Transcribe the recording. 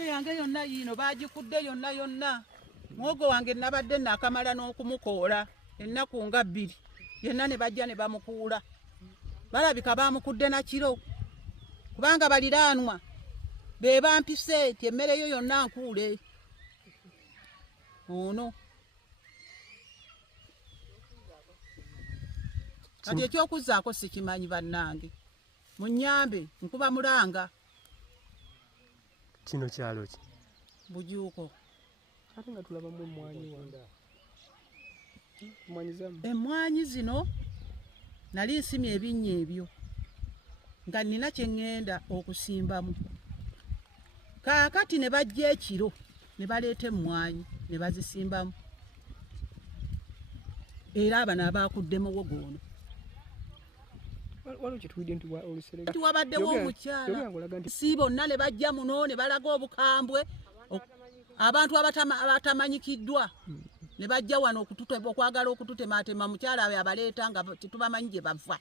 emmere yange yonna yiino baagikudde yonna muwogo wange nabadde naakamala n'okumukoola ennaku nga 2 yenna ne bajja ne bamukuula balabika bamukudde na kiro kubanga baliraanwa be bampise ti emmere yo yonna nkuule ono kati ekyokuzzaako sikimanyi bannange munyambe nkuba mulanga kino kyalo ki Bujuuko ate nga tulabamu emmwanyi wanda emmwanyi zamu emmwanyi zino nali nsimye ebinnya ebyo nga nina kye ŋŋenda okusimbamu kaakati ne bajja ekiro ne baleeta emmwanyi ne bazisimbamu era abano abaakudde muwogo ono waliwo kyetuwidde nti olusereka wabaddewo omukyala si bonna ne bajja muno ne balaga obukambwe abantu abatamanyikiddwa ne bajja wano okwagala okututemaatema mukyala we abaleeta nga tetubamanyi gye bava.